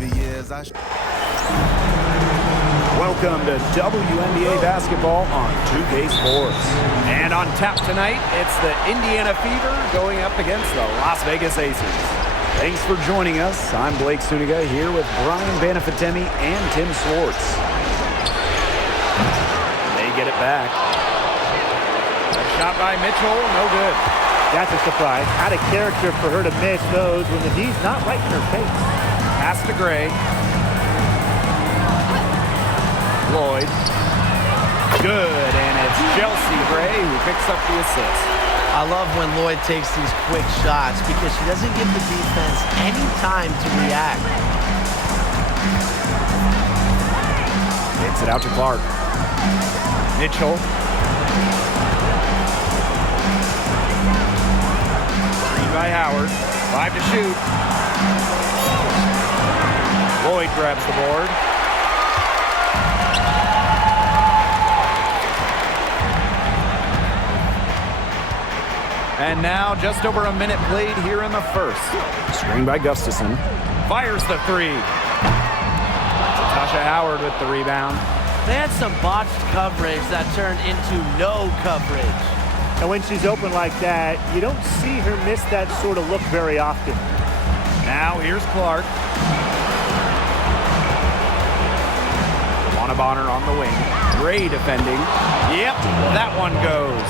the years I... Welcome to WNBA basketball on 2K Sports. And on tap tonight, it's the Indiana Fever going up against the Las Vegas Aces. Thanks for joining us. I'm Blake Suniga here with Brian Banafitemi and Tim Swartz. They get it back. A shot by Mitchell, no good. That's a surprise. Out of character for her to miss those when the D's not right in her face. Pass to Gray. Lloyd. Good, and it's Chelsea Gray who picks up the assist. I love when Lloyd takes these quick shots because she doesn't give the defense any time to react. Takes it out to Clark. Mitchell. Screen by Howard. 5 to shoot. Lloyd grabs the board. And now just over a minute played here in the first. Screen by Gustafson. Fires the three. Tasha Howard with the rebound. They had some botched coverage that turned into no coverage. And when she's open like that, you don't see her miss that sort of look very often. Now here's Clark. Juana Bonner on the wing. Gray defending. Yep, that one goes.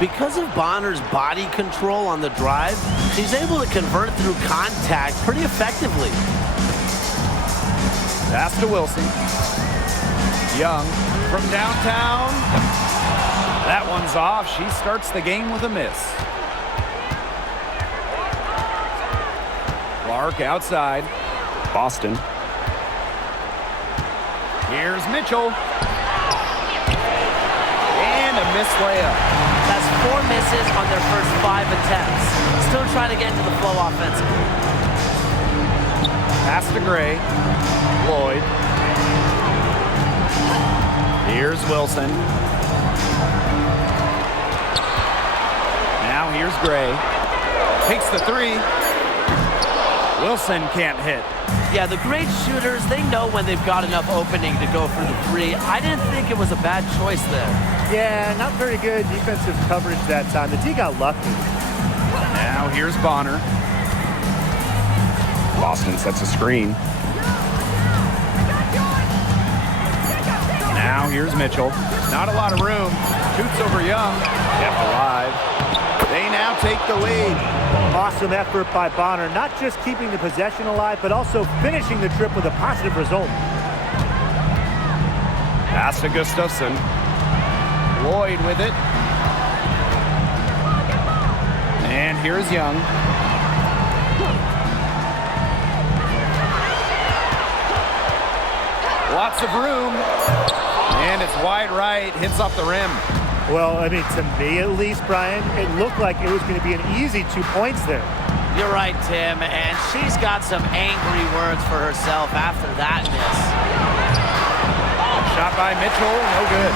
Because of Bonner's body control on the drive, she's able to convert through contact pretty effectively. Pass to Wilson. Young from downtown. That one's off. She starts the game with a miss. Clark outside. Boston. Here's Mitchell. And a missed layup. That's 4 misses on their first 5 attempts. Still trying to get into the flow offensively. Pass to Gray. Lloyd. Here's Wilson. Now here's Gray. Takes the three. Wilson can't hit. Yeah, the great shooters, they know when they've got enough opening to go for the three. I didn't think it was a bad choice there. Yeah, not very good defensive coverage that time. The D got lucky. Now here's Bonner. Boston sets a screen. Now here's Mitchell. Not a lot of room. Shoots over Young. Kept alive. They now take the lead. Awesome effort by Bonner, not just keeping the possession alive, but also finishing the trip with a positive result. Pass to Gustafson. Lloyd with it. And here's Young. Lots of room. And it's wide right. Hits off the rim. Well, I mean, to me at least, Brian, it looked like it was going to be an easy 2 points there. You're right, Tim, and she's got some angry words for herself after that miss. Shot by Mitchell, no good.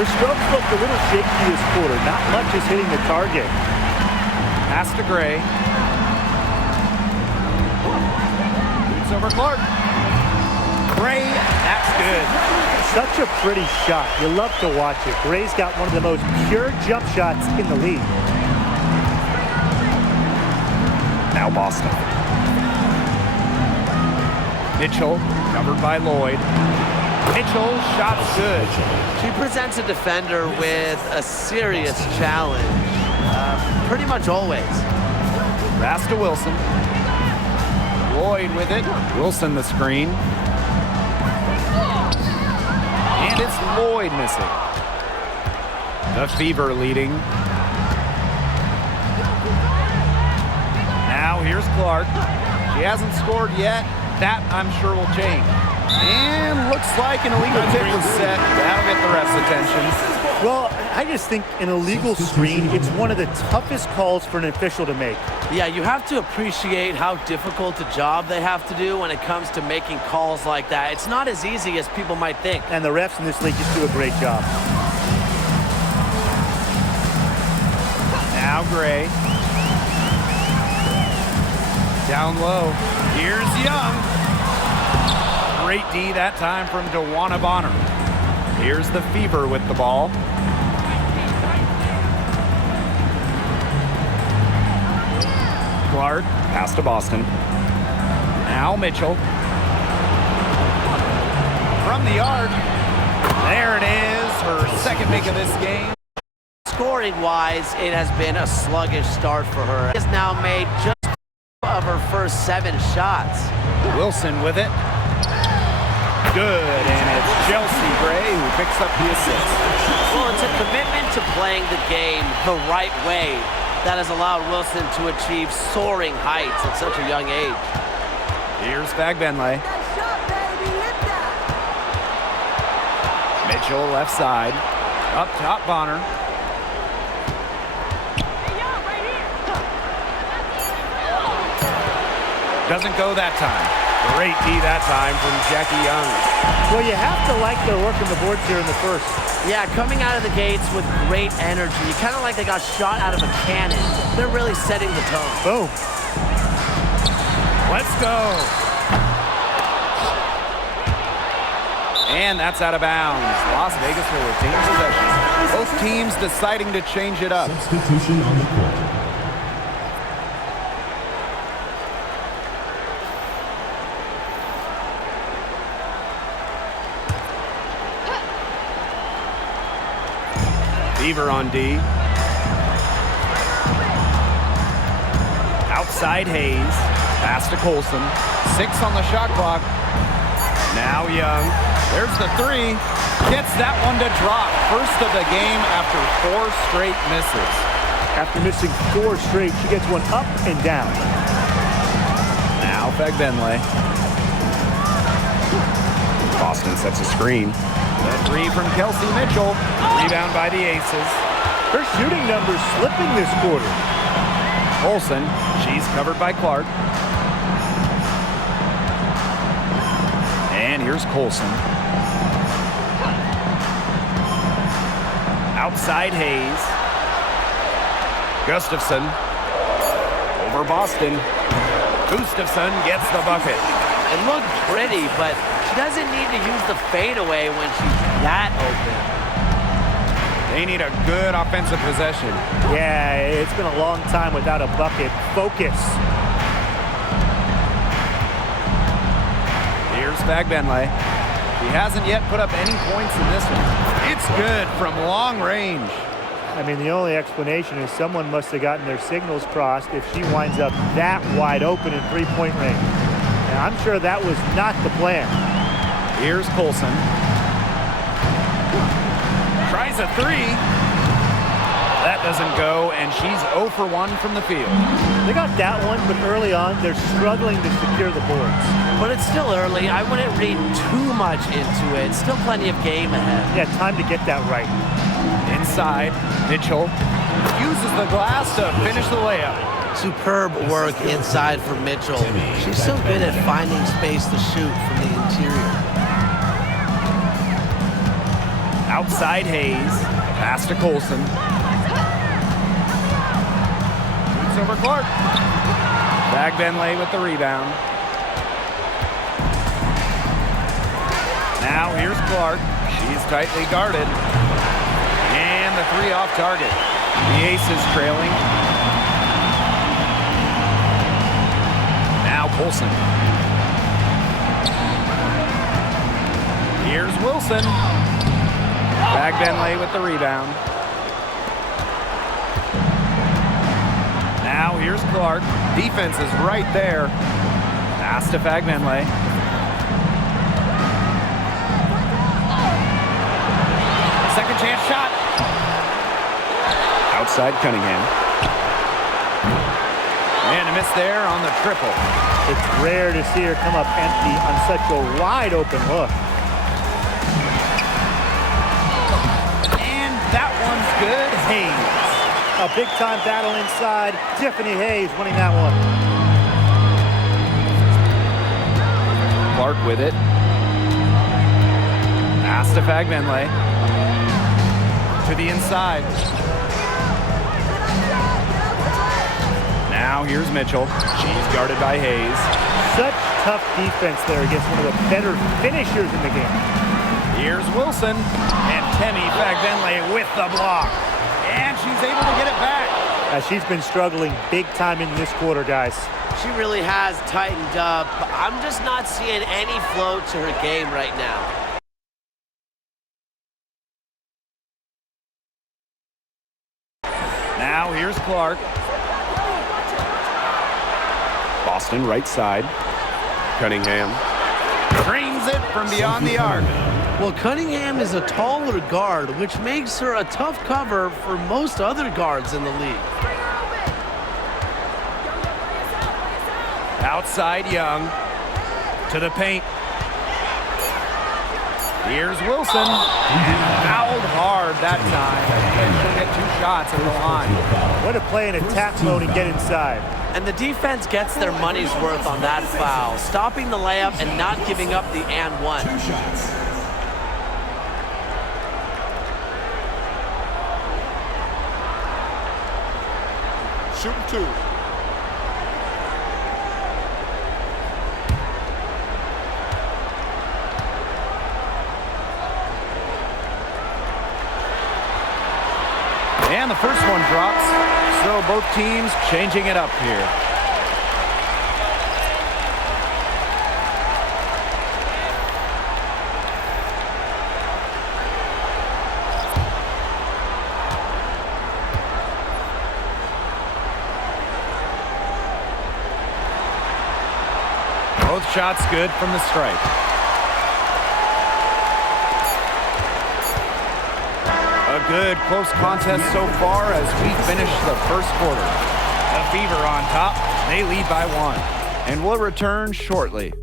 Her strokes looked a little shaky this quarter. Not much is hitting the target. Pass to Gray. Shoots over Clark. Gray, that's good. Such a pretty shot. You love to watch it. Gray's got one of the most pure jump shots in the league. Now Boston. Mitchell, covered by Lloyd. Mitchell, shot's good. She presents a defender with a serious challenge, pretty much always. Pass to Wilson. Lloyd with it. Wilson the screen. And it's Lloyd missing. The Fever leading. Now here's Clark. She hasn't scored yet. That, I'm sure, will change. And looks like an illegal tip was set. That'll get the ref's attention. Well, I just think an illegal screen, it's one of the toughest calls for an official to make. Yeah, you have to appreciate how difficult a job they have to do when it comes to making calls like that. It's not as easy as people might think. And the refs in this league just do a great job. Now Gray. Down low. Here's Young. Great D that time from DeWanna Bonner. Here's the Fever with the ball. Clark, pass to Boston. Now Mitchell. From the arc. There it is, her second make of this game. Scoring-wise, it has been a sluggish start for her. She has now made just of her first 7 shots. Wilson with it. Good, and it's Chelsea Gray who picks up the assist. Well, it's a commitment to playing the game the right way that has allowed Wilson to achieve soaring heights at such a young age. Here's Fagbenle. Mitchell left side. Up top, Bonner. Doesn't go that time. Great D that time from Jackie Young. Well, you have to like their work on the boards here in the first. Yeah, coming out of the gates with great energy. Kind of like they got shot out of a cannon. They're really setting the tone. Boom. Let's go. And that's out of bounds. Las Vegas will retain possession. Both teams deciding to change it up. Substitution on the court. Fever on D. Outside Hayes. Pass to Colson. 6 on the shot clock. Now Young. There's the 3. Gets that one to drop. First of the game after 4 straight misses. After missing 4 straight, she gets one up and down. Now Fagbenle. Boston sets a screen. The 3 from Kelsey Mitchell. Rebound by the Aces. Her shooting numbers slipping this quarter. Olsen. She's covered by Clark. And here's Colson. Outside Hayes. Gustafson. Over Boston. Gustafson gets the bucket. It looked pretty, but she doesn't need to use the fadeaway when she's that open. They need a good offensive possession. Yeah, it's been a long time without a bucket. Focus. Here's Fagbenle. He hasn't yet put up any points in this one. It's good from long range. I mean, the only explanation is someone must have gotten their signals crossed if she winds up that wide open in three-point range. And I'm sure that was not the plan. Here's Colson. Tries a 3. That doesn't go, and she's 0 for 1 from the field. They got that one, but early on, they're struggling to secure the boards. But it's still early. I wouldn't read too much into it. Still plenty of game ahead. Yeah, time to get that right. Inside, Mitchell uses the glass to finish the layup. Superb work inside for Mitchell. She's so good at finding space to shoot from the interior. Outside Hayes, pass to Colson. Shoots over Clark. Fagbenle with the rebound. Now here's Clark. She's tightly guarded. And the 3 off target. The Aces trailing. Now Colson. Here's Wilson. Fagbenle with the rebound. Now here's Clark. Defense is right there. Pass to Fagbenle. Second chance shot. Outside Cunningham. And a miss there on the triple. It's rare to see her come up empty on such a wide open look. And that one's good. Hayes. A big time battle inside. Tiffany Hayes winning that one. Clark with it. Pass to Fagbenle. To the inside. Now here's Mitchell. She's guarded by Hayes. Such tough defense there against one of the better finishers in the game. Here's Wilson. And Temi Fagbenle with the block. And she's able to get it back. She's been struggling big time in this quarter, guys. She really has tightened up. I'm just not seeing any flow to her game right now. Now here's Clark. Boston right side. Cunningham drains it from beyond the arc. Well, Cunningham is a taller guard, which makes her a tough cover for most other guards in the league. Outside Young. To the paint. Here's Wilson. Fouled hard that time. And she'll get 2 shots at the line. What a play in attack mode and get inside. And the defense gets their money's worth on that foul, stopping the layup and not giving up the and one. Shooting 2. And the first one drops. So both teams changing it up here. Both shots good from the stripe. A good close contest so far as we finish the first quarter. The Fever on top. They lead by 1. And we'll return shortly.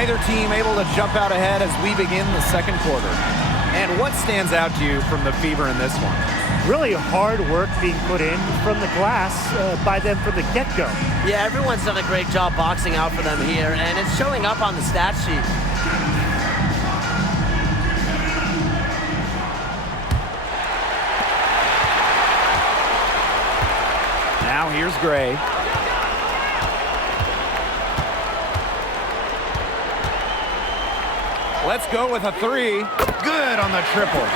Neither team able to jump out ahead as we begin the second quarter. And what stands out to you from the Fever in this one? Really hard work being put in from the glass by them from the get-go. Yeah, everyone's done a great job boxing out for them here, and it's showing up on the stat sheet. Now here's Gray. Let's go with a three. Good on the triple.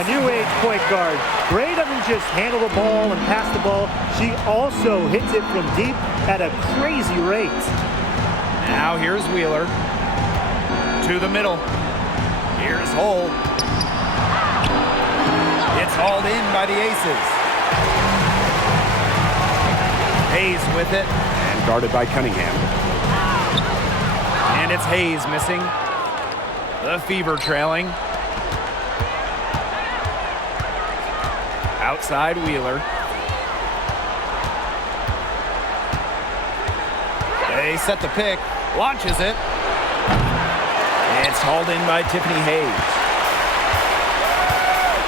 A new age point guard. Gray doesn't just handle the ball and pass the ball. She also hits it from deep at a crazy rate. Now here's Wheeler. To the middle. Here's Hull. It's hauled in by the Aces. Hayes with it. And guarded by Cunningham. And it's Hayes missing. The Fever trailing. Outside Wheeler. They set the pick. Launches it. It's hauled in by Tiffany Hayes.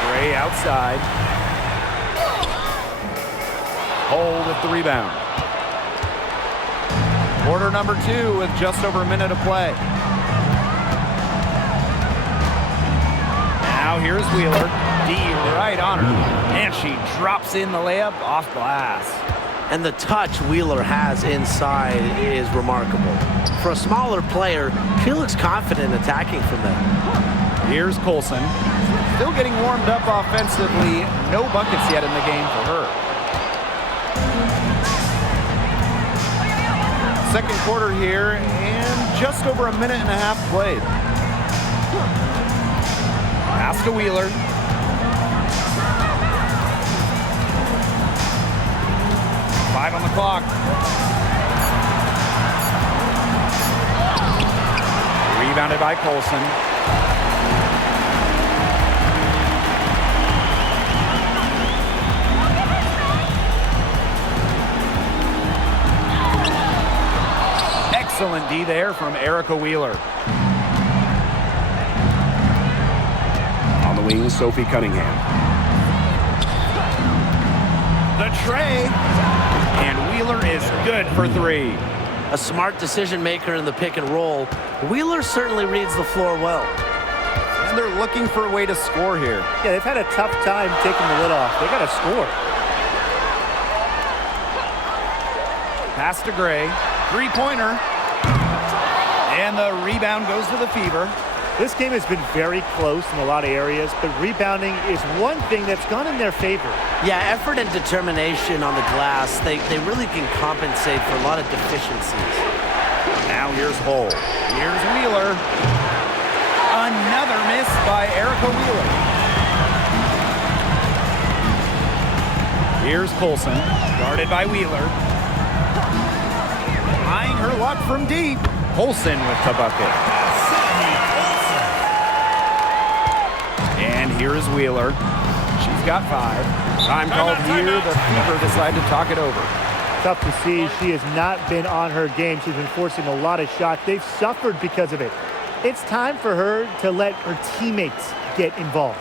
Gray outside. Hull with the rebound. Quarter number 2 with just over a minute to play. Now here's Wheeler. D right on her. And she drops in the layup off glass. And the touch Wheeler has inside is remarkable. For a smaller player, she looks confident attacking from there. Here's Colson. Still getting warmed up offensively. No buckets yet in the game for her. Second quarter here, and just over a minute and a half played. Pass to Wheeler. Five on the clock. Rebounded by Colson. Excellent D there from Erica Wheeler. On the wing, Sophie Cunningham. The tray. And Wheeler is good for 3. A smart decision maker in the pick and roll. Wheeler certainly reads the floor well. And they're looking for a way to score here. Yeah, they've had a tough time taking the lid off. They got to score. Pass to Gray. Three-pointer. And the rebound goes to the Fever. This game has been very close in a lot of areas, but rebounding is one thing that's gone in their favor. Yeah, effort and determination on the glass, they really can compensate for a lot of deficiencies. Now here's Hull. Here's Wheeler. Another miss by Erica Wheeler. Here's Colson, guarded by Wheeler. Trying her luck from deep. Colson with the bucket. And here is Wheeler. She's got 5. Time called here. The Fever decide to talk it over. Tough to see. She has not been on her game. She's been forcing a lot of shots. They've suffered because of it. It's time for her to let her teammates get involved.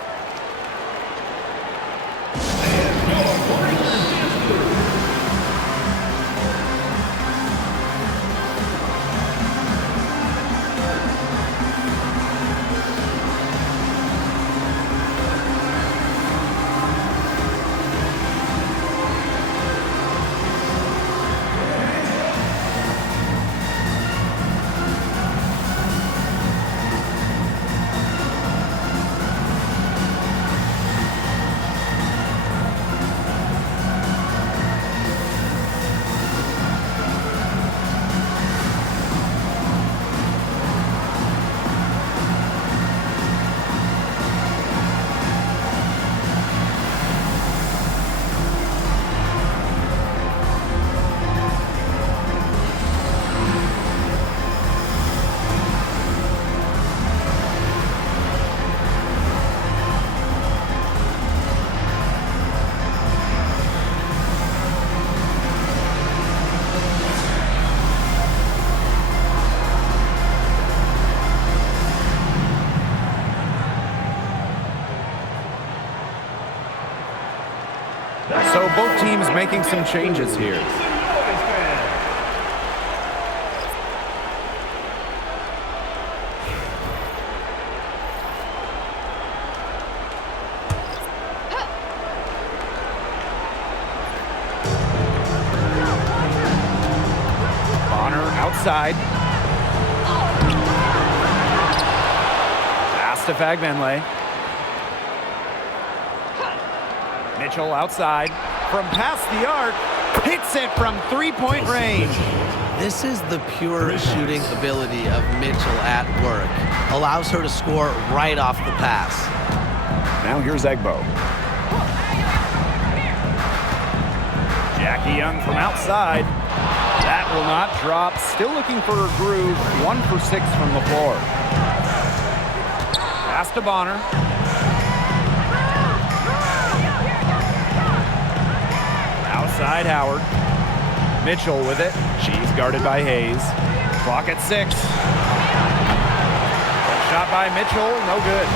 So both teams making some changes here. Bonner outside. Pass to Fagbenle. Mitchell outside from past the arc, hits it from three-point range. This is the pure shooting ability of Mitchell at work. Allows her to score right off the pass. Now here's Egbo. Jackie Young from outside. That will not drop. Still looking for her groove. 1 for 6 from the floor. Pass to Bonner. Outside Howard. Mitchell with it. She's guarded by Hayes. Clock at 6. Shot by Mitchell, no good.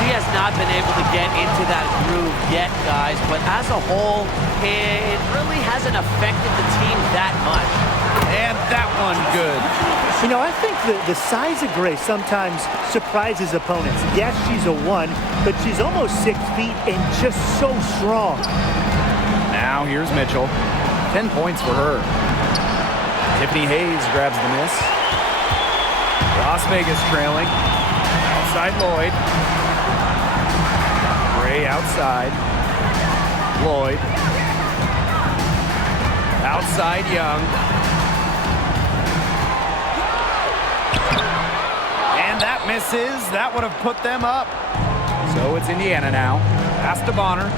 She has not been able to get into that groove yet, guys, but as a whole, it really hasn't affected the team that much. And that one good. You know, I think the size of Gray sometimes surprises opponents. Yes, she's a 1, but she's almost 6 feet and just so strong. Now here's Mitchell. 10 points for her. Tiffany Hayes grabs the miss. Las Vegas trailing. Outside Lloyd. Gray outside. Lloyd. Outside Young. And that misses. That would have put them up. So it's Indiana now. Pass to Bonner.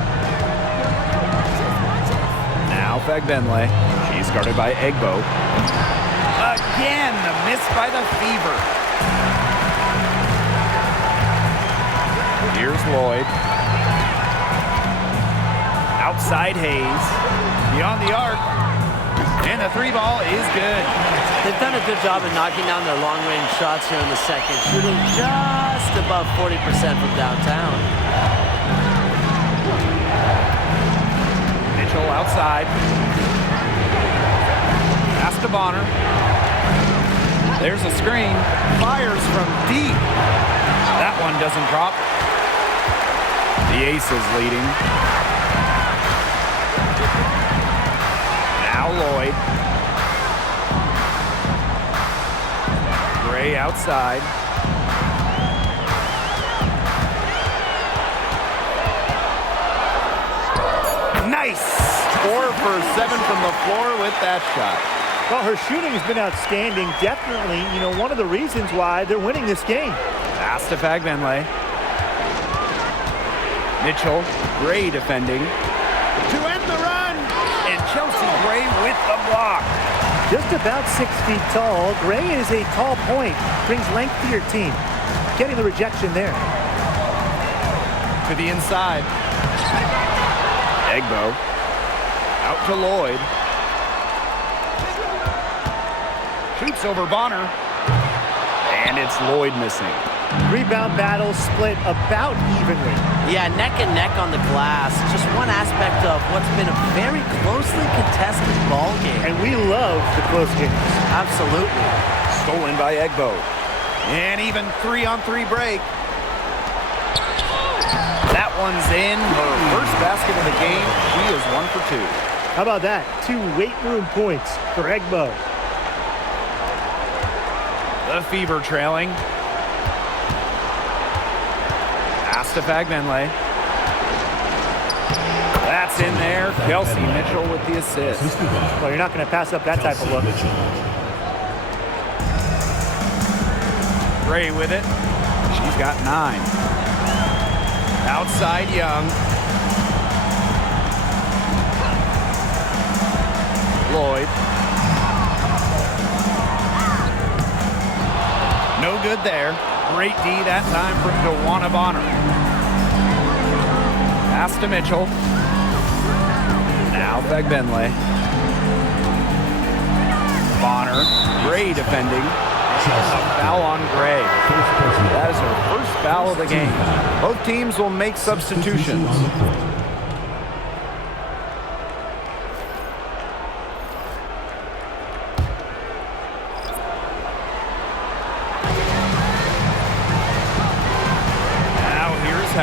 Now Fagbenle. She's guarded by Egbo. Again, the miss by the Fever. Here's Lloyd. Outside Hayes. Beyond the arc. And the 3 ball is good. They've done a good job of knocking down their long-range shots here in the second, shooting just above 40% from downtown. Mitchell outside. Pass to Bonner. There's a screen. Fires from deep. That one doesn't drop. The Aces leading. Now Lloyd. Gray outside. Nice! 4 for 7 from the floor with that shot. Well, her shooting has been outstanding. Definitely, you know, one of the reasons why they're winning this game. Pass to Fagbenle. Mitchell, Gray defending. To end the run! And Chelsea Gray with the block. Just about 6 feet tall. Gray is a tall point. Brings length to your team. Getting the rejection there. To the inside. Egbo. Out to Lloyd. Shoots over Bonner. And it's Lloyd missing. Rebound battle split about evenly. Yeah, neck and neck on the glass. Just one aspect of what's been a very closely contested ball game. And we love the close games. Absolutely. Stolen by Egbo. And even 3-on-3 break. That one's in. Her first basket of the game. She is 1 for 2. How about that? 2 weight room points for Egbo. The Fever trailing. Pass to Fagbenle. That's in there. Kelsey Mitchell with the assist. Well, you're not going to pass up that type of look. Gray with it. She's got 9. Outside Young. Lloyd. No good there. Great D that time from DeWanna Bonner. Pass to Mitchell. Now Fagbenle. Bonner. Gray defending. A foul on Gray. That is her first foul of the game. Both teams will make substitutions.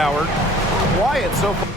Howard. Quiet so far.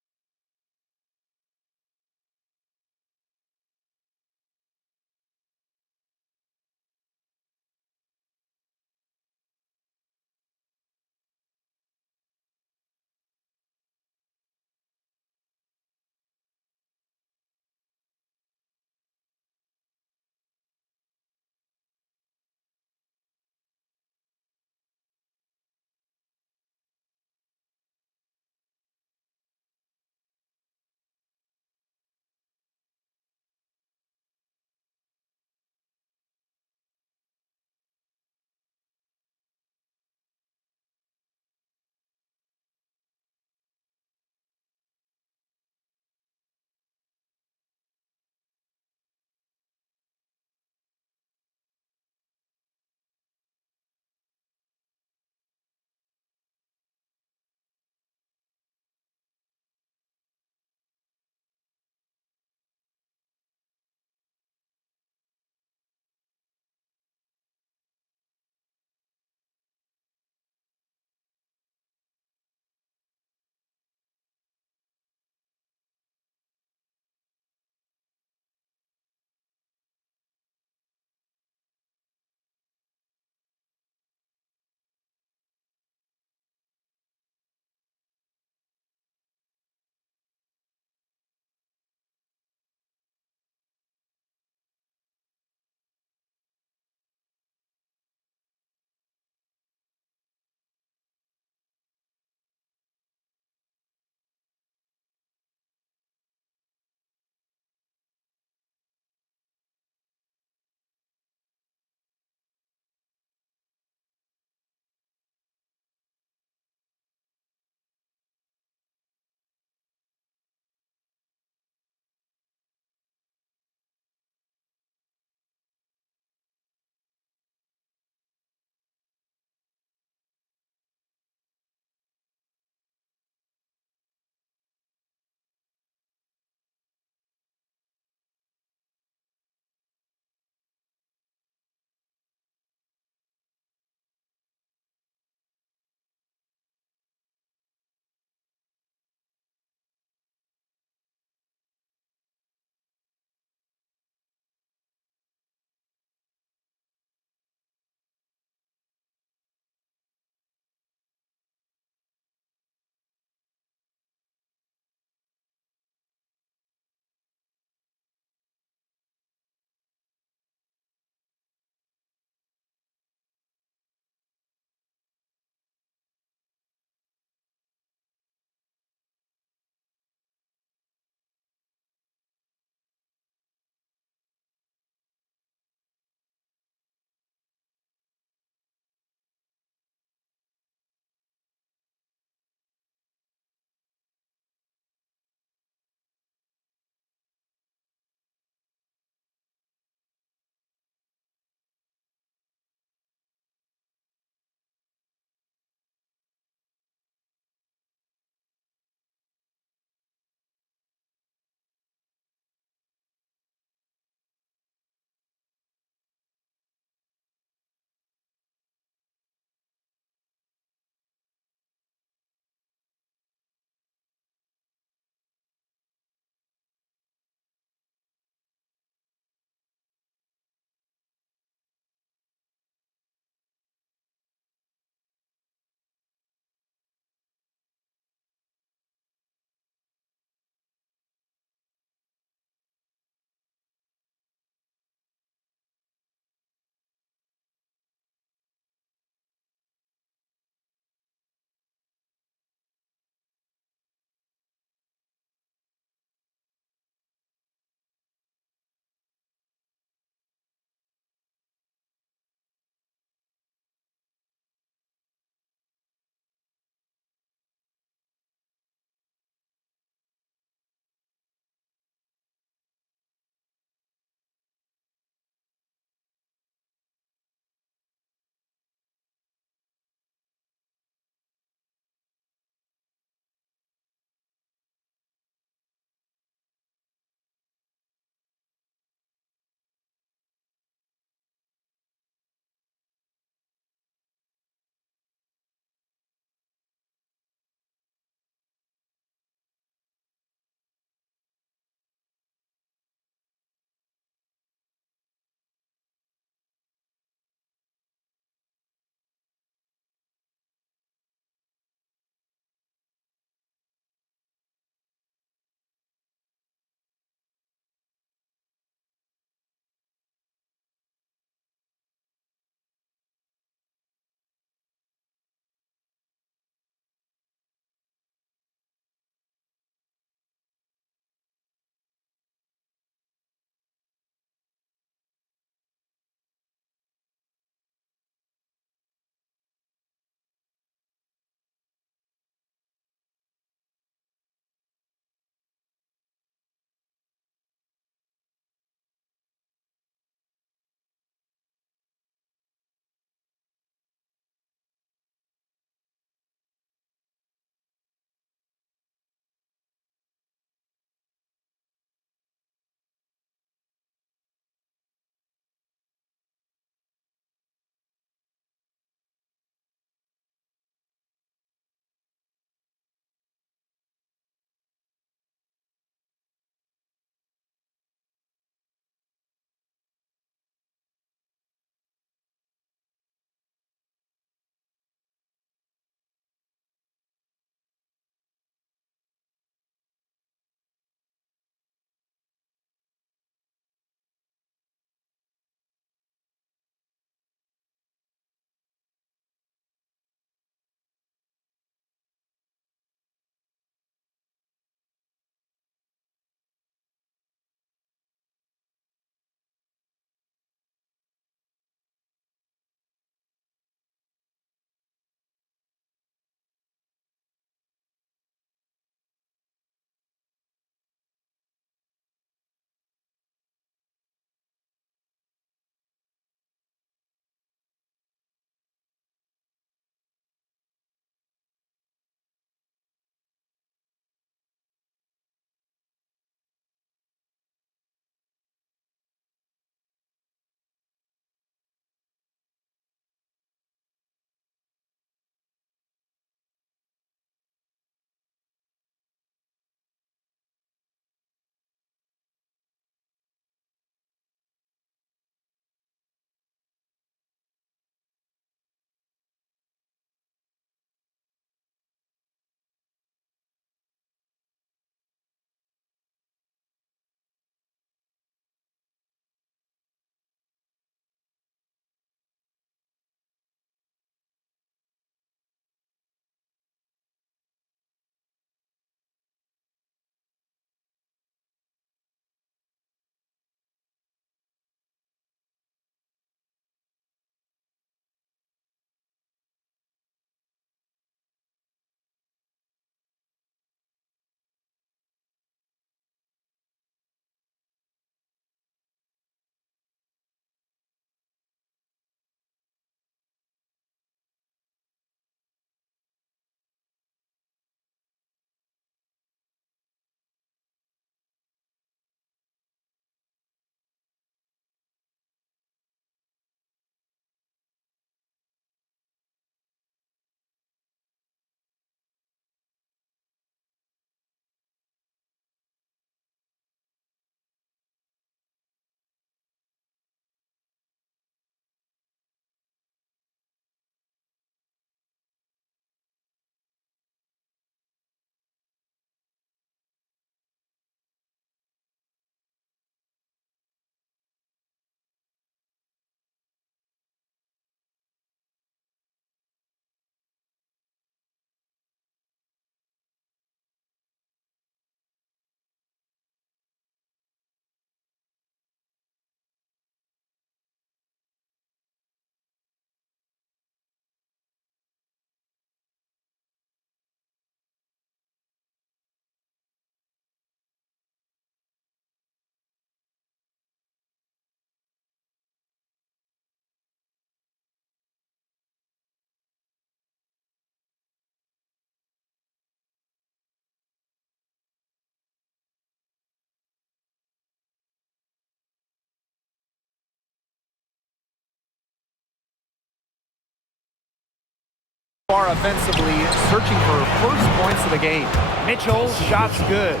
Far offensively, searching for first points of the game. Mitchell, shot's good.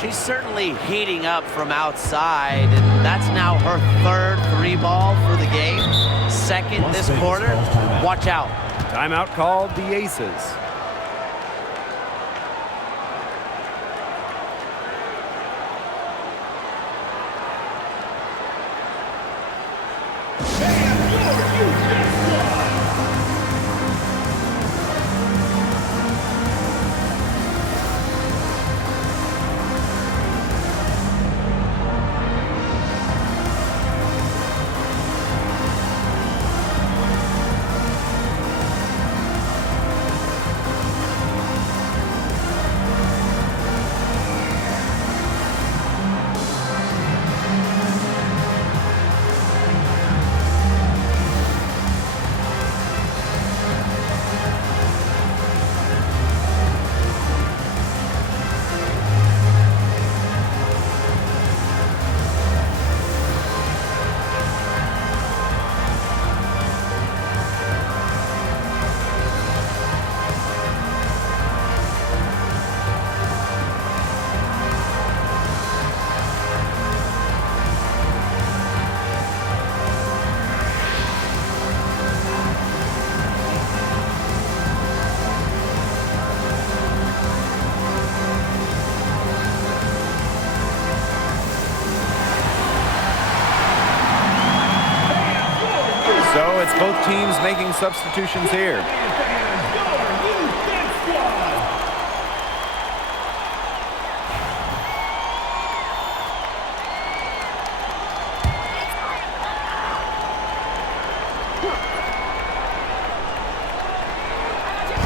She's certainly heating up from outside, and that's now her third three-ball for the game. Second this quarter. Watch out. Timeout called the Aces. So it's both teams making substitutions here.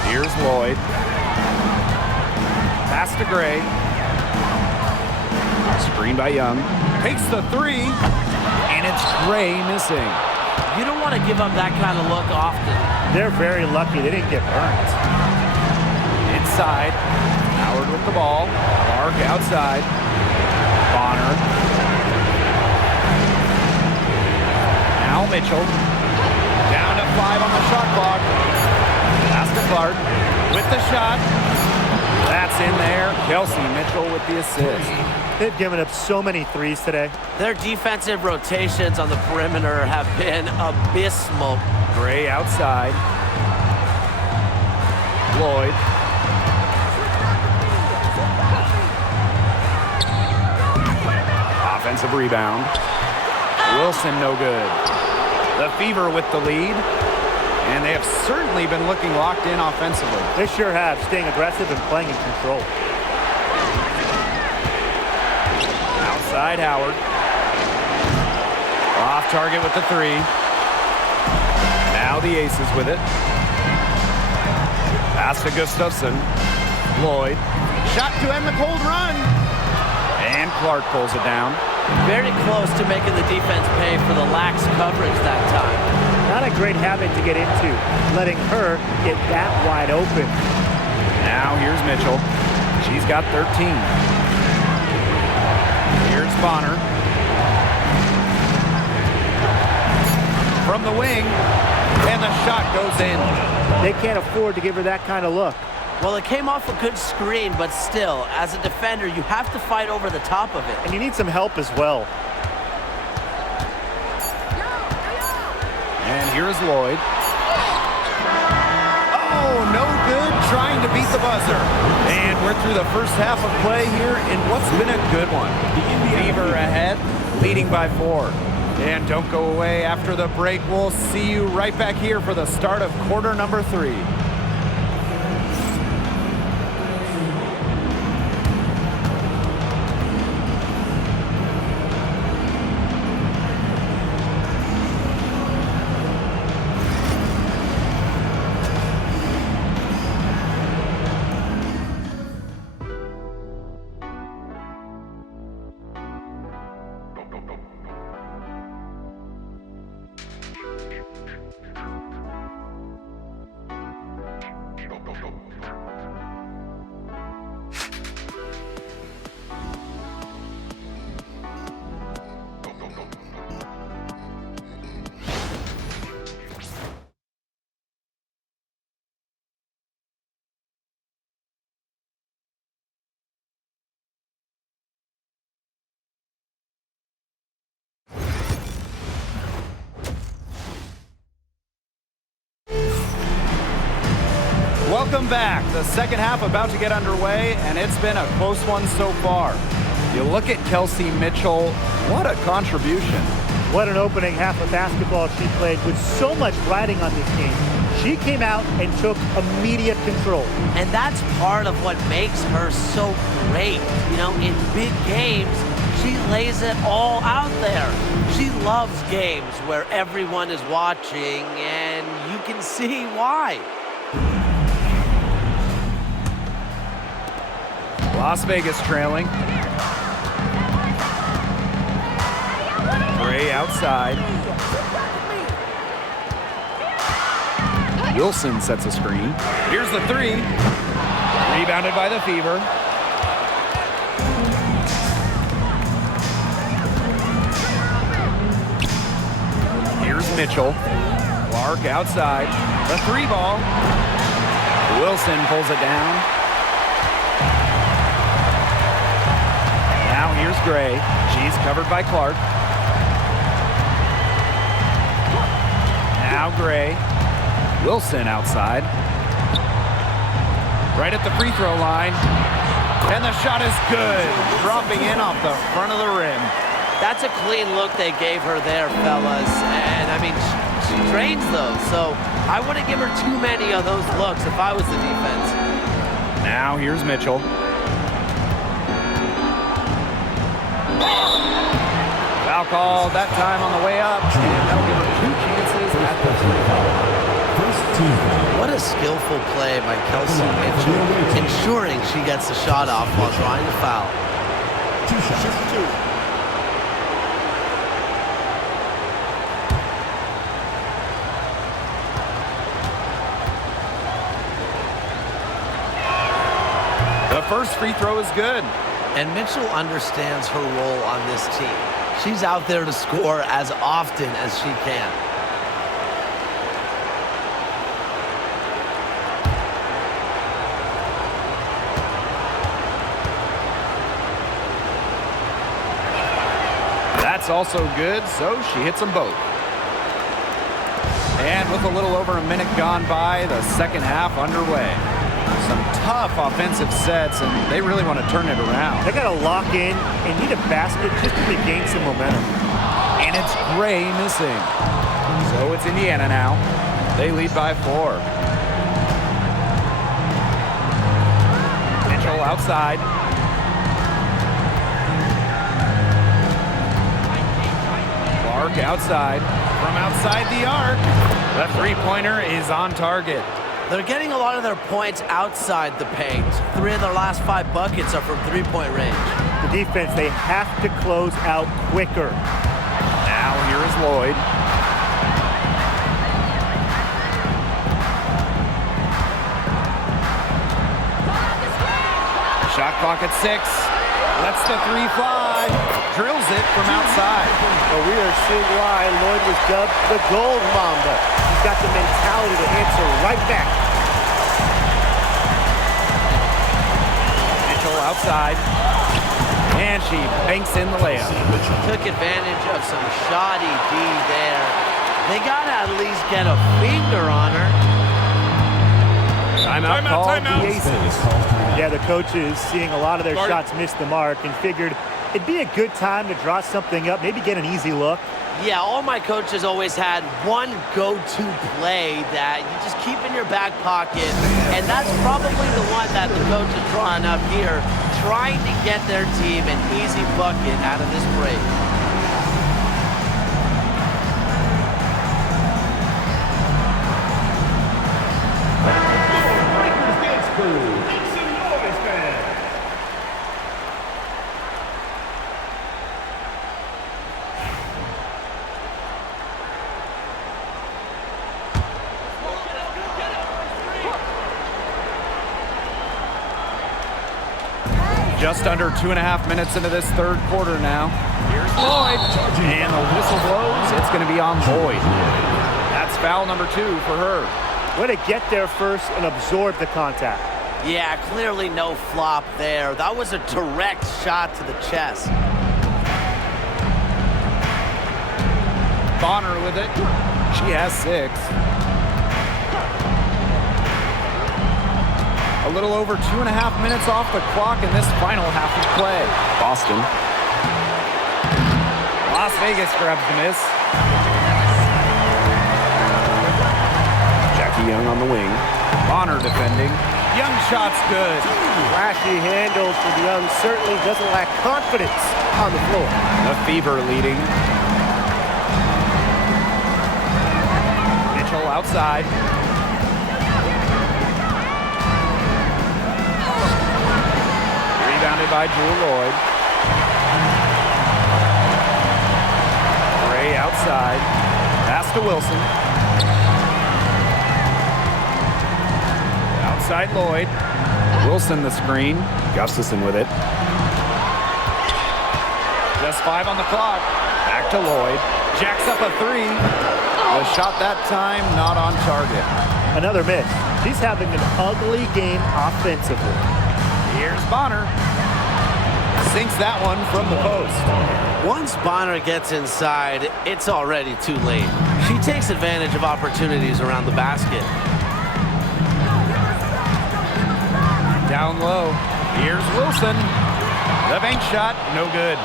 Here's Lloyd. Pass to Gray. Screen by Young. Takes the three. And it's Gray missing. You don't want to give up that kind of look often. They're very lucky they didn't get burnt. Inside. Howard with the ball. Clark outside. Bonner. Now Mitchell. Down to 5 on the shot clock. Pass to Clark with the shot. That's in there. Kelsey Mitchell with the assist. They've given up so many threes today. Their defensive rotations on the perimeter have been abysmal. Gray outside. Lloyd. Offensive rebound. Wilson no good. The Fever with the lead. And they have certainly been looking locked in offensively. They sure have, staying aggressive and playing in control. Outside Howard. Off target with the three. Now the Aces with it. Pass to Gustafson. Lloyd. Shot to end the cold run. And Clark pulls it down. Very close to making the defense pay for the lax coverage that time. Not a great habit to get into, letting her get that wide open. Now here's Mitchell. She's got 13. Here's Bonner. From the wing, and the shot goes in. They can't afford to give her that kind of look. Well, it came off a good screen, but still, as a defender, you have to fight over the top of it. And you need some help as well. And here's Lloyd. Oh, no good, trying to beat the buzzer. And we're through the first half of play here in what's been a good one. The Fever ahead, leading by 4. And don't go away after the break. We'll see you right back here for the start of quarter number 3. Welcome back. The second half about to get underway, and it's been a close one so far. You look at Kelsey Mitchell, what a contribution. What an opening half of basketball she played with so much riding on this game. She came out and took immediate control. And that's part of what makes her so great. You know, in big games, she lays it all out there. She loves games where everyone is watching, and you can see why. Las Vegas trailing. Gray outside. Wilson sets a screen. Here's the three. Rebounded by the Fever. Here's Mitchell. Clark outside. The three ball. Wilson pulls it down. Now here's Gray. She's covered by Clark. Now Gray. Wilson outside. Right at the free throw line. And the shot is good. Dropping in off the front of the rim. That's a clean look they gave her there, fellas. And, I mean, she trains those, so I wouldn't give her too many of those looks if I was the defense. Now here's Mitchell. Foul called that time on the way up. And that'll give her two chances at the free throw. What a skillful play by Kelsey Mitchell, ensuring she gets the shot off while drawing the foul. Two shots. The first free throw is good. And Mitchell understands her role on this team. She's out there to score as often as she can. That's also good, so she hits them both. And with a little over a minute gone by, the second half underway. Some tough offensive sets, and they really want to turn it around. They got to lock in and need a basket just to gain some momentum. And it's Gray missing. So it's Indiana now. They lead by 4. Mitchell outside. Clark outside. From outside the arc. The three-pointer is on target. They're getting a lot of their points outside the paint. 3 of their last 5 buckets are from three-point range. The defense, they have to close out quicker. Now here is Lloyd. Shot clock at 6. Lets the three fly. Drills it from outside. Well, we are seeing why Lloyd was dubbed the Gold Mamba. He's got the mentality to answer right back. Mitchell outside. And she banks in the layup. Took advantage of some shoddy D there. They got to at least get a finger on her. Timeout called the Aces. Yeah, the coaches, seeing a lot of their shots miss the mark, and figured it'd be a good time to draw something up, maybe get an easy look. Yeah, all my coaches always had one go-to play that you just keep in your back pocket, and that's probably the one that the coach is drawing up here, trying to get their team an easy bucket out of this break. Just under 2.5 minutes into this third quarter now. Here's Lloyd. And the whistle blows. It's going to be on Lloyd. That's foul number 2 for her. Way to get there first and absorb the contact. Yeah, clearly no flop there. That was a direct shot to the chest. Bonner with it. She has 6. little over 2.5 minutes off the clock in this final half of play. Boston. Las Vegas grabs the miss. Jackie Young on the wing. Bonner defending. Young shot's good. Flashy handles for the Young. Certainly doesn't lack confidence on the floor. The Fever leading. Mitchell outside. Rebounded by Drew Lloyd. Gray outside. Pass to Wilson. Outside Lloyd. Wilson the screen. Gustafson with it. Just 5 on the clock. Back to Lloyd. Jacks up a 3. The shot that time not on target. Another miss. She's having an ugly game offensively. Here's Bonner. Sinks that one from the post. Once Bonner gets inside, it's already too late. She takes advantage of opportunities around the basket. Down low. Here's Wilson. The bank shot, no good.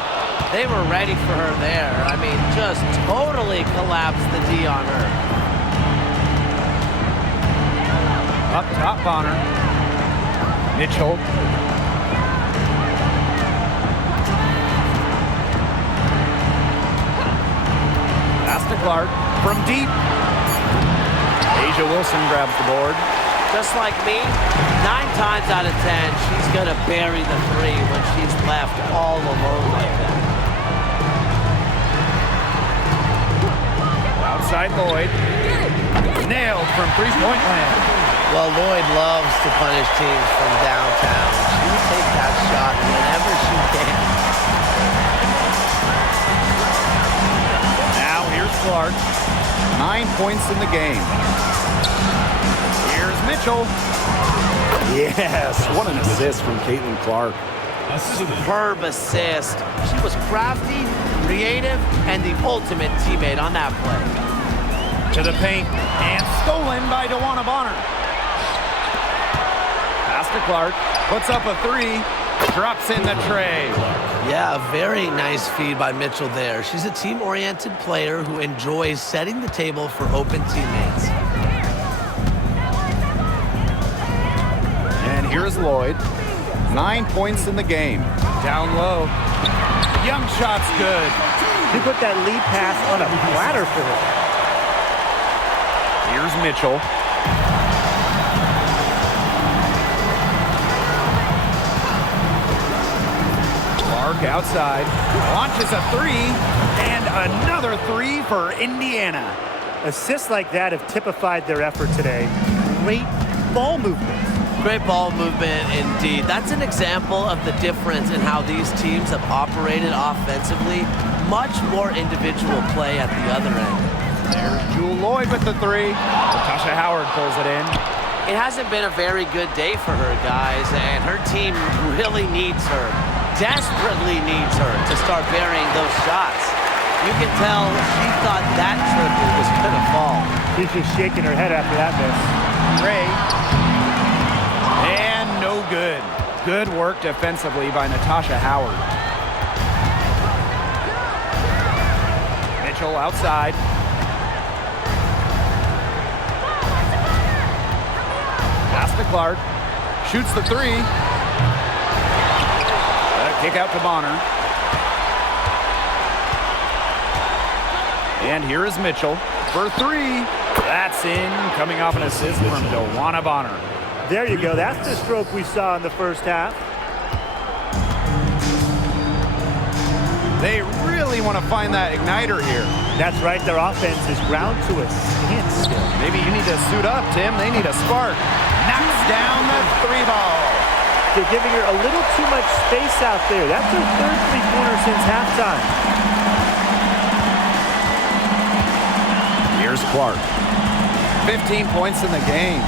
They were ready for her there. I mean, just totally collapsed the D on her. Up top, Bonner. Mitchell. Pass to Clark. From deep. Asia Wilson grabs the board. Just like me, 9 times out of 10, she's going to bury the 3 when she's left all alone like that. Outside Lloyd. Nailed from three-point land. Well, Lloyd loves to punish teams from downtown. She will take that shot whenever she can. Now here's Clark. 9 points in the game. Here's Mitchell. Yes, what an assist from Caitlin Clark. Superb assist. She was crafty, creative, and the ultimate teammate on that play. To the paint, and stolen by DeWanna Bonner. Pass to Clark, puts up a 3, drops in the tray. Yeah, a very nice feed by Mitchell there. She's a team-oriented player who enjoys setting the table for open teammates. And here's Lloyd. 9 points in the game. Down low. Young shot's good. She put that lead pass on a platter for her. Here's Mitchell. Clark outside. Launches a 3. And another 3 for Indiana. Assists like that have typified their effort today. Great ball movement. Great ball movement indeed. That's an example of the difference in how these teams have operated offensively. Much more individual play at the other end. There's Jewel Lloyd with the 3. Natasha Howard pulls it in. It hasn't been a very good day for her, guys, and her team really needs her, desperately needs her to start burying those shots. You can tell she thought that triple was going to fall. She's just shaking her head after that miss. Ray. And no good. Good work defensively by Natasha Howard. Mitchell outside. Pass to Clark. Shoots the 3. Kick out to Bonner. And here is Mitchell for 3. That's in, coming off an assist from DeWanna Bonner. There you go. That's the stroke we saw in the first half. They really want to find that igniter here. That's right. Their offense is ground to a standstill. Maybe you need to suit up, Tim. They need a spark. Knocks down the 3 ball. They're giving her a little too much space out there. That's her third three-pointer since halftime. Here's Clark. 15 points in the game.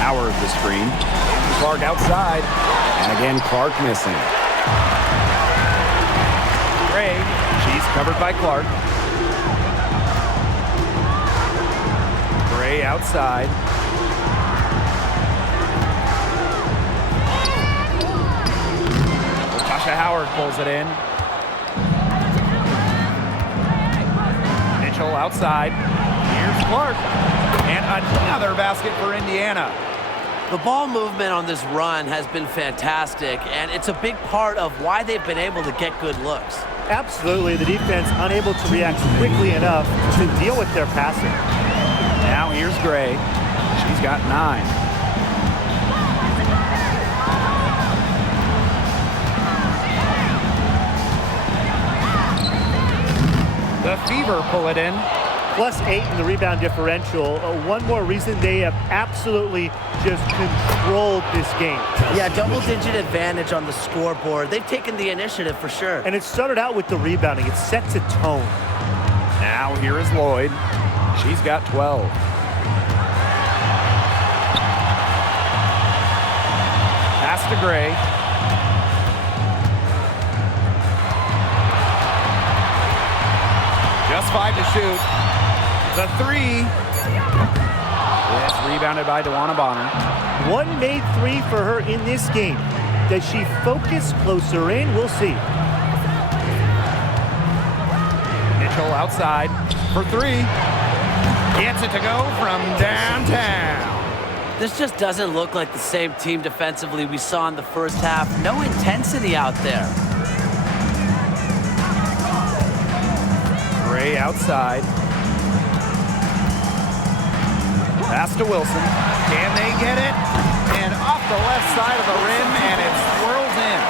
Howard the screen. Clark outside. And again, Clark missing. Gray. She's covered by Clark. Gray outside. Tasha Howard pulls it in. Mitchell outside. Here's Clark. And another basket for Indiana. The ball movement on this run has been fantastic, and it's a big part of why they've been able to get good looks. Absolutely, the defense unable to react quickly enough to deal with their passing. Now here's Gray. She's got 9. The Fever pull it in. +8 in the rebound differential. One more reason they have absolutely just controlled this game. Yeah, double-digit advantage on the scoreboard. They've taken the initiative for sure. And it started out with the rebounding. It sets a tone. Now here is Lloyd. She's got 12. Pass to Gray. Just 5 to shoot. The 3. It's rebounded by DeWanna Bonner. One made 3 for her in this game. Does she focus closer in? We'll see. Mitchell outside for 3. Gets it to go from downtown. This just doesn't look like the same team defensively we saw in the first half. No intensity out there. Gray outside. Pass to Wilson. Can they get it? And off the left side of the rim, and it swirls in.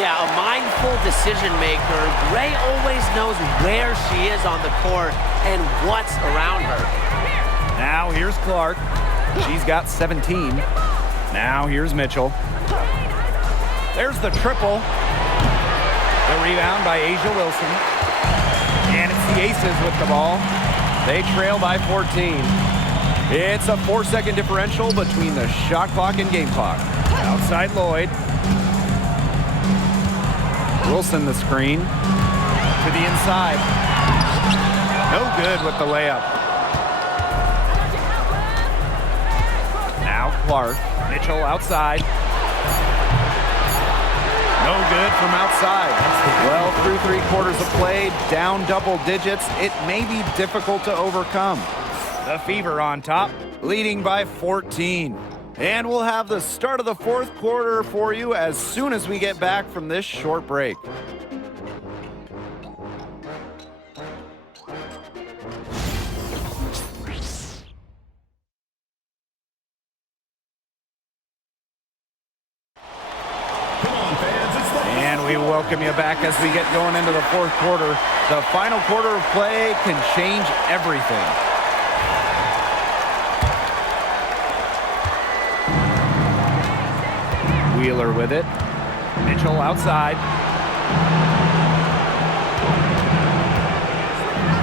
Yeah, a mindful decision maker. Gray always knows where she is on the court and what's around her. Now here's Clark. She's got 17. Now here's Mitchell. There's the triple. The rebound by Asia Wilson. And it's the Aces with the ball. They trail by 14. It's a 4-second differential between the shot clock and game clock. Outside Lloyd. Wilson the screen. To the inside. No good with the layup. Now Clark. Mitchell outside. No good from outside. Well, through 3 quarters of play, down double digits, it may be difficult to overcome. The Fever on top, leading by 14. And we'll have the start of the 4th quarter for you as soon as we get back from this short break. And we welcome you back as we get going into the 4th quarter. The final quarter of play can change everything. Wheeler with it. Mitchell outside.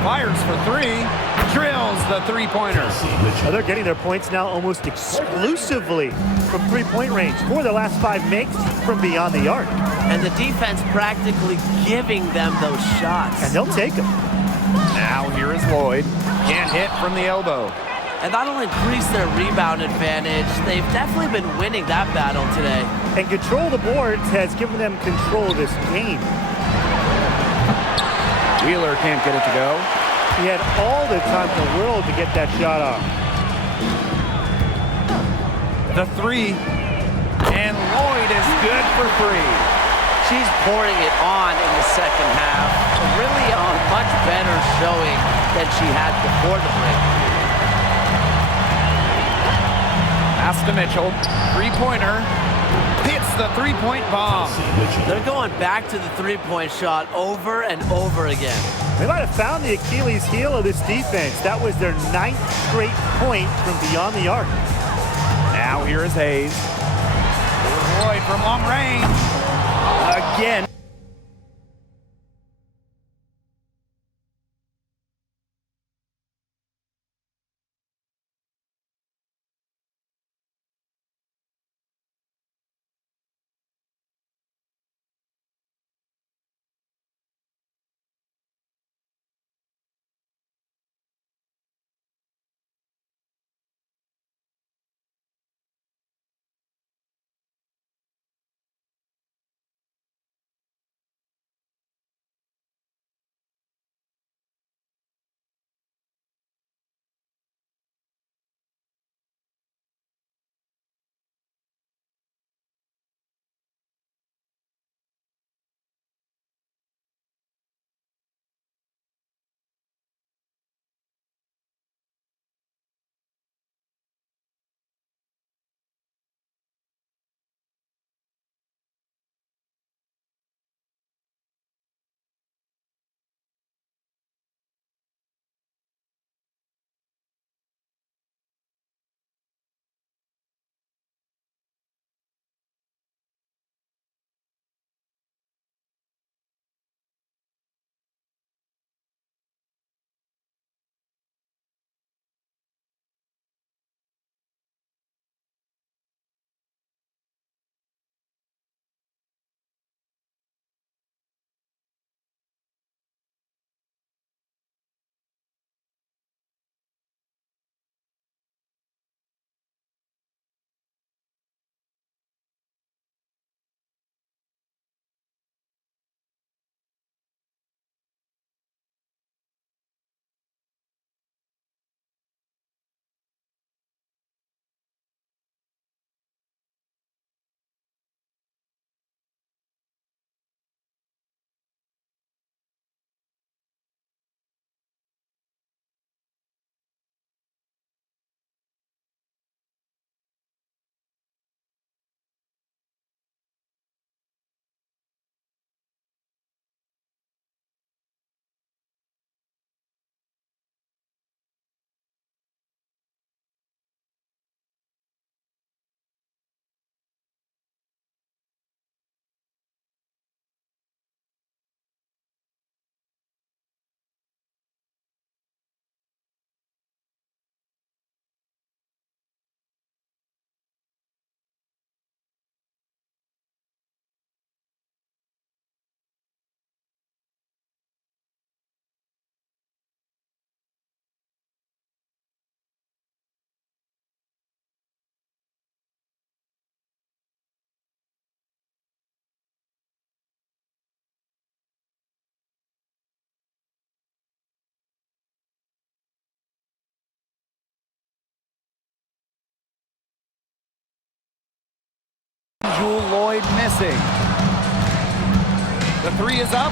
Fires for 3. Drills the 3-pointer. Well, they're getting their points now almost exclusively from 3-point range. 4 of their last 5 makes from beyond the arc. And the defense practically giving them those shots. And they'll take them. Now here is Lloyd. Can't hit from the elbow. And that'll increase their rebound advantage. They've definitely been winning that battle today. And control of the boards has given them control of this game. Wheeler can't get it to go. He had all the time in the world to get that shot off. The 3. And Lloyd is good for 3. She's pouring it on in the second half. Really a much better showing than she had before the break. Pass to Mitchell. 3-pointer. Hits the 3-point bomb. They're going back to the 3-point shot over and over again. They might have found the Achilles heel of this defense. That was their 9th straight point from beyond the arc. Now here is Hayes. Lloyd from long range. Again. missing. The three is up.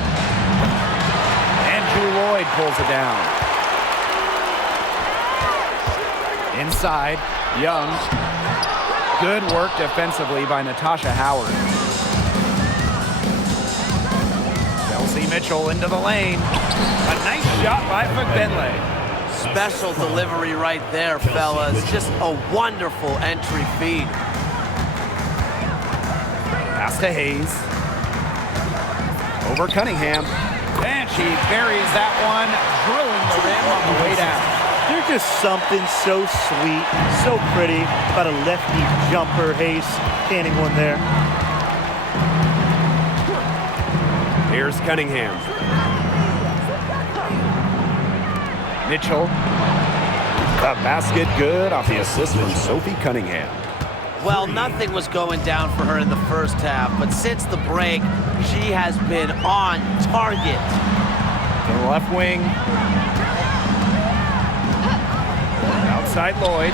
And Drew Lloyd pulls it down. Inside, Young. Good work defensively by Natasha Howard. Chelsea Mitchell into the lane. A nice shot by McBenley. Special delivery right there, fellas. Just a wonderful entry feed. Pass to Hayes. Over Cunningham. And she buries that one, drilling the rim on the way down. There's just something so sweet, so pretty about a lefty jumper. Hayes standing one there. Here's Cunningham. Mitchell. The basket good off the assist from Sophie Cunningham. Well, nothing was going down for her in the first half, but since the break, she has been on target. To the left wing. Outside Lloyd.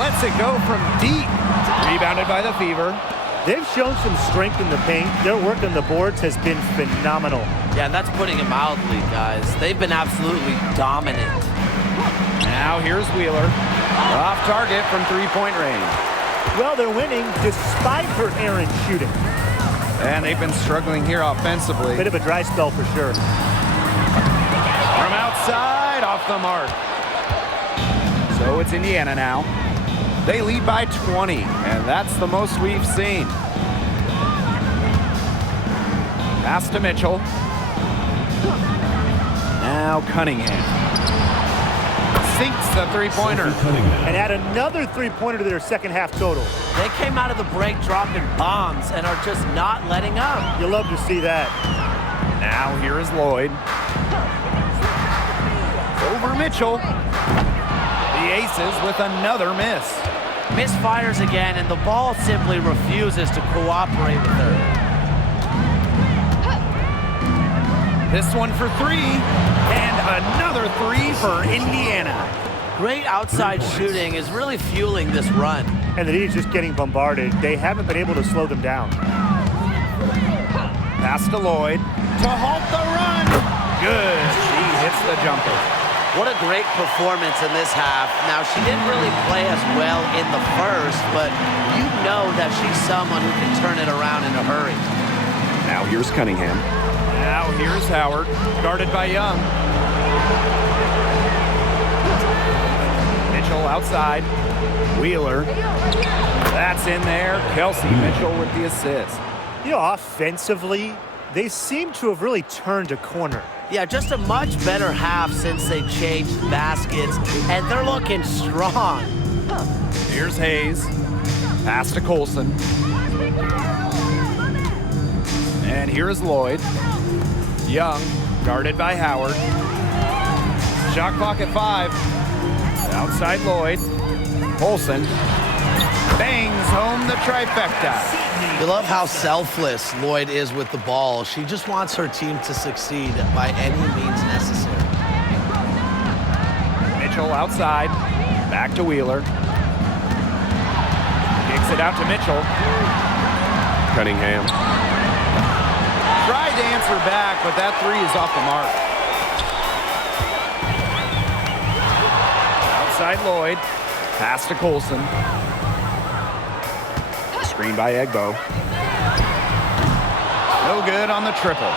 Lets it go from deep. Rebounded by the Fever. They've shown some strength in the paint. Their work on the boards has been phenomenal. Yeah, and that's putting it mildly, guys. They've been absolutely dominant. Now here's Wheeler. Off target from three-point range. Well, they're winning despite her errant shooting. And they've been struggling here offensively. Bit of a dry spell for sure. From outside, off the mark. So it's Indiana now. They lead by 20, and that's the most we've seen. Pass to Mitchell. Now Cunningham. Sinks the three-pointer. And add another three-pointer to their second half total. They came out of the break dropping bombs and are just not letting up. You'll love to see that. Now here is Lloyd. Over Mitchell. The Aces with another miss. Misfires again, and the ball simply refuses to cooperate with her. This one for three, and another three for Indiana. Great outside shooting is really fueling this run. And the Heat is just getting bombarded. They haven't been able to slow them down. Pass to Lloyd to halt the run. Good. She hits the jumper. What a great performance in this half. Now, she didn't really play as well in the first, but you know that she's someone who can turn it around in a hurry. Now here's Cunningham. Now here's Howard, guarded by Young. Mitchell outside. Wheeler. That's in there. Kelsey Mitchell with the assist. You know, offensively, they seem to have really turned a corner. Yeah, just a much better half since they changed baskets, and they're looking strong. Here's Hayes. Pass to Colson. And here's Lloyd. Young, guarded by Howard. Shot clock at 5. Outside Lloyd. Colson bangs home the trifecta. You love how selfless Lloyd is with the ball. She just wants her team to succeed by any means necessary. Mitchell outside. Back to Wheeler. Kicks it out to Mitchell. Cunningham. Tried to answer back, but that three is off the mark. Outside Lloyd. Pass to Colson. Screen by Egbo. No good on the triple.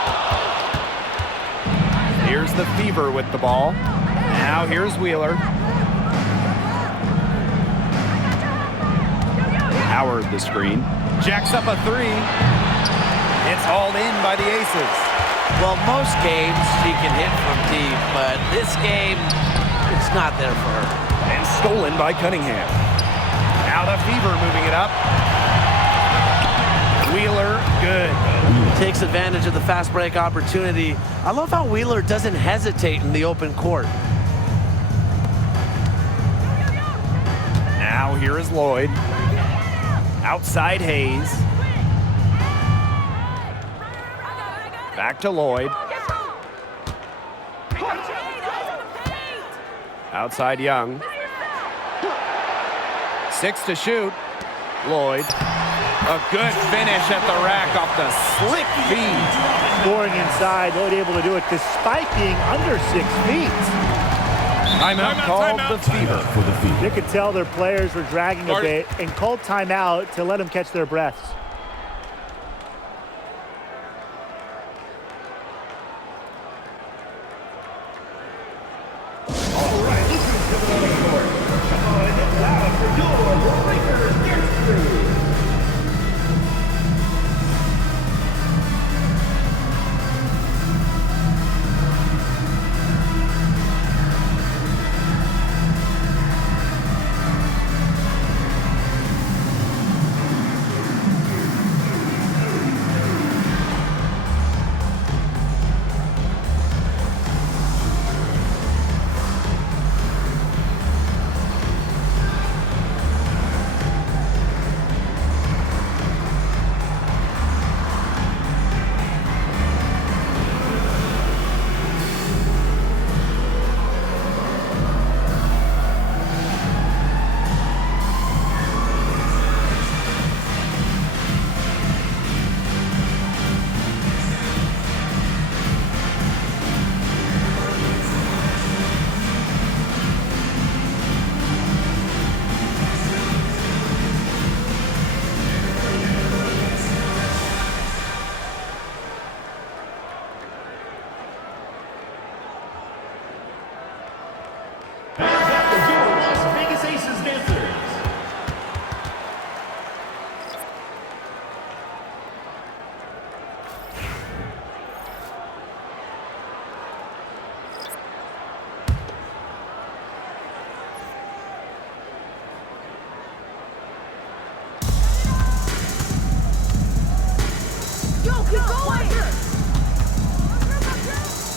Here's the Fever with the ball. Now here's Wheeler. Howard the screen. Jacks up a three. It's hauled in by the Aces. Well, most games she can hit from deep, but this game, it's not there for her. And stolen by Cunningham. Now the Fever moving it up. Wheeler, good. Takes advantage of the fast break opportunity. I love how Wheeler doesn't hesitate in the open court. Now here is Lloyd. Outside Hayes. Back to Lloyd. Outside Young. 6 to shoot. Lloyd. A good finish at the rack off the slick feed. Scoring inside, Lloyd able to do it despite being under 6 feet. Timeout called the Fever. For the Fever. You could tell their players were dragging a bit and called timeout to let them catch their breaths. All right, look who's coming on the court. Come on, it's loud for your Lakers history.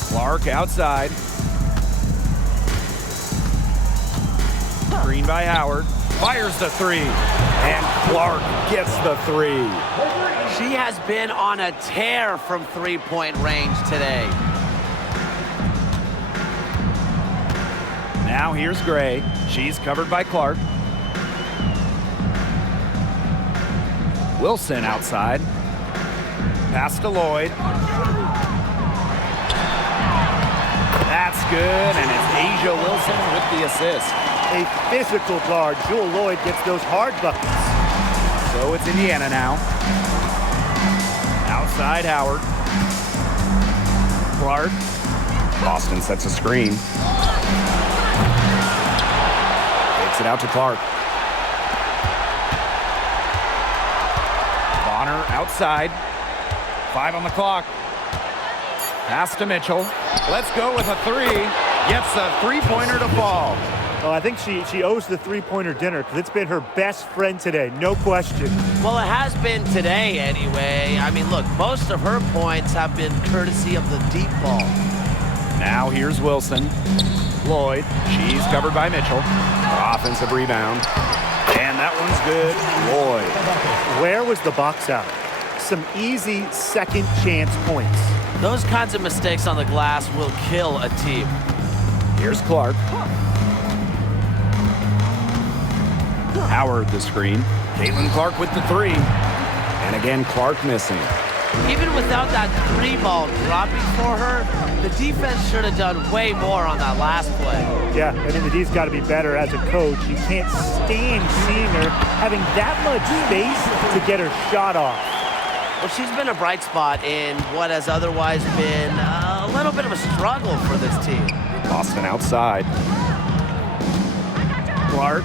Clark outside. Screen by Howard. Fires the three. And Clark gets the three. She has been on a tear from three-point range today. Now here's Gray. She's covered by Clark. Wilson outside. Pass to Lloyd. That's good, and it's Asia Wilson with the assist. A physical guard. Jewel Lloyd gets those hard buckets. So it's Indiana now. Outside Howard. Clark. Boston sets a screen. Takes it out to Clark. Bonner outside. 5 on the clock. Pass to Mitchell. Let's go with a three. Gets a three-pointer to fall. Oh, I think she owes the three-pointer dinner because it's been her best friend today, no question. Well, it has been today anyway. I mean, look, most of her points have been courtesy of the deep ball. Now here's Wilson. Lloyd. She's covered by Mitchell. Offensive rebound. And that one's good. Lloyd. Where was the box out? Some easy second chance points. Those kinds of mistakes on the glass will kill a team. Here's Clark. Howard the screen. Caitlin Clark with the three. And again, Clark missing. Even without that three ball dropping for her, the defense should have done way more on that last play. Yeah, I mean, the D's got to be better as a coach. You can't stand seeing her having that much space to get her shot off. Well, she's been a bright spot in what has otherwise been a little bit of a struggle for this team. Boston outside. Clark.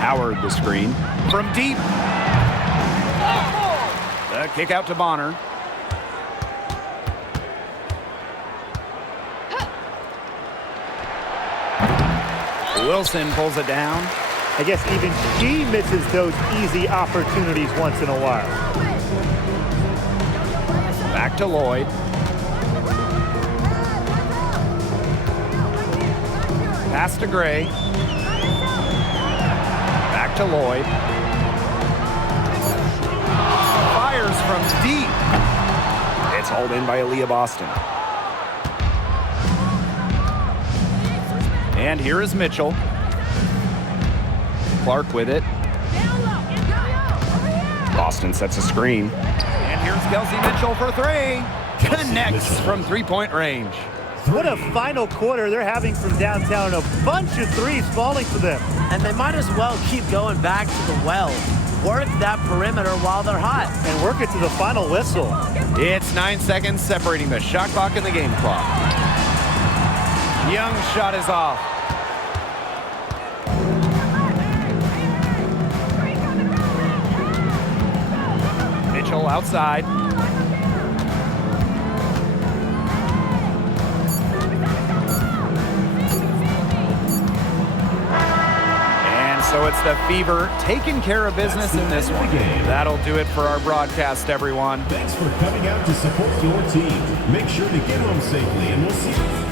Howard the screen. From deep. The kick out to Bonner. Wilson pulls it down. I guess even she misses those easy opportunities once in a while. Back to Lloyd. Pass to Gray. Back to Lloyd. Fires from deep. It's hauled in by Aaliyah Boston. And here is Mitchell. Clark with it. Boston sets a screen. And here's Kelsey Mitchell for three. Connects from three-point range. What a final quarter they're having from downtown. A bunch of threes falling for them. And they might as well keep going back to the well. Work that perimeter while they're hot. And work it to the final whistle. It's 9 seconds separating the shot clock and the game clock. Young's shot is off. Mitchell outside. So it's the Fever taking care of business in this one. That'll do it for our broadcast, everyone. Thanks for coming out to support your team. Make sure to get home safely, and we'll see you.